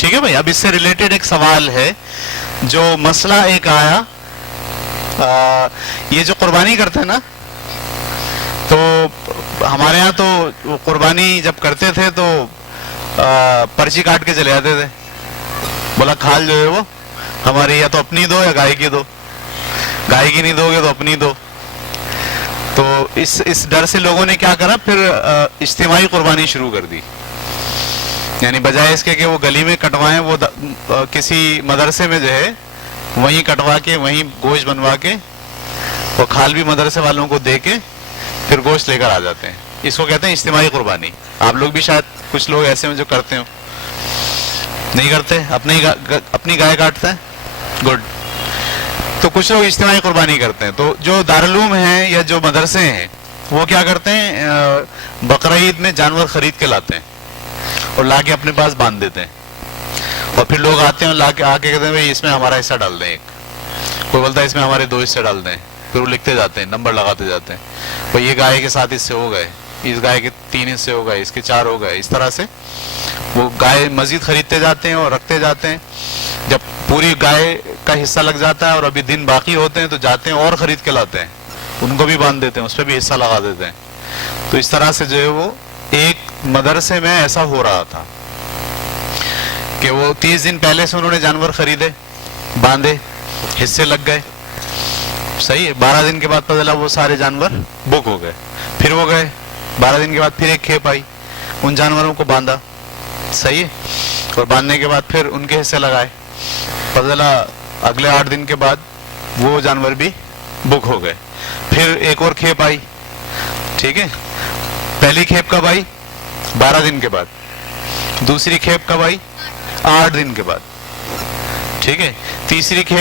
ٹھیک ہے بھائی. اب اس سے ریلیٹڈ ایک سوال ہے, جو مسئلہ ایک آیا, یہ جو قربانی کرتے ہیں نا, تو ہمارے ہاں تو قربانی جب کرتے تھے تو پرچی کاٹ کے چلے جاتے تھے, بولا کھال جو ہے وہ ہماری یا تو اپنی دو یا گائے کی دو, گائے کی نہیں دو گے تو اپنی دو. تو اس ڈر سے لوگوں نے کیا کرا, پھر اجتماعی قربانی شروع کر دی. یعنی بجائے اس کے کہ وہ گلی میں کٹوائیں, وہ کسی مدرسے میں جو ہے وہیں کٹوا کے وہیں گوشت بنوا کے وہ کھال بھی مدرسے والوں کو دے کے پھر گوشت لے کر آ جاتے ہیں. اس کو کہتے ہیں اجتماعی قربانی. آپ لوگ بھی شاید کچھ لوگ ایسے ہیں جو کرتے ہو, نہیں کرتے, اپنی گائے کاٹتے ہیں, گڈ. تو کچھ لوگ اجتماعی قربانی کرتے ہیں. تو جو دارالعلوم ہیں یا جو مدرسے ہیں وہ کیا کرتے ہیں, بقرعید میں جانور خرید کے لاتے ہیں اور لا کے اپنے پاس باندھ دیتے ہیں, اور پھر لوگ آتے ہیں اور لا کے آ کے کہتے ہیں بھائی اس میں ہمارا حصہ ڈال دیں. ایک کوئی بولتا ہے اس میں ہمارے 2 حصے ڈال دیں, پھر وہ لکھتے جاتے ہیں, نمبر لگاتے جاتے ہیں, بھائی یہ گائے کے 7 حصے ہو گئے, اس گائے کے 3 حصے ہو گئے, اس کے 4 ہو گئے. اس طرح سے وہ گائے مزید خریدتے جاتے ہیں اور رکھتے جاتے ہیں. جب پوری گائے کا حصہ لگ جاتا ہے اور ابھی دن باقی ہوتے ہیں تو جاتے ہیں اور خرید کے لاتے ہیں, ان کو بھی باندھ دیتے ہیں, اس پہ بھی حصہ لگا دیتے ہیں. تو اس طرح سے جو ہے وہ ایک مدرسے میں ایسا ہو رہا تھا کہ وہ 30 دن پہلے سے انہوں نے جانور خریدے, باندھے, حصے لگ گئے, صحیح ہے. 12 دن کے بعد پتہ چلا وہ سارے جانور بک ہو گئے. پھر وہ گئے 12 دن کے بعد پھر ایک کھیپ آئی, ان جانوروں کو باندھا, صحیح ہے, اور باندھنے کے بعد پھر ان کے حصے لگائے. پتہ چلا اگلے 8 دن کے بعد وہ جانور بھی بک ہو گئے. پھر ایک اور کھیپ آئی, ٹھیک ہے. پہلی کھیپ کب آئی, 12 دن کے بعد. دوسری کھیپ کب آئی, 8 دن کے بعد, ٹھیک ہے. تیسری کھیپ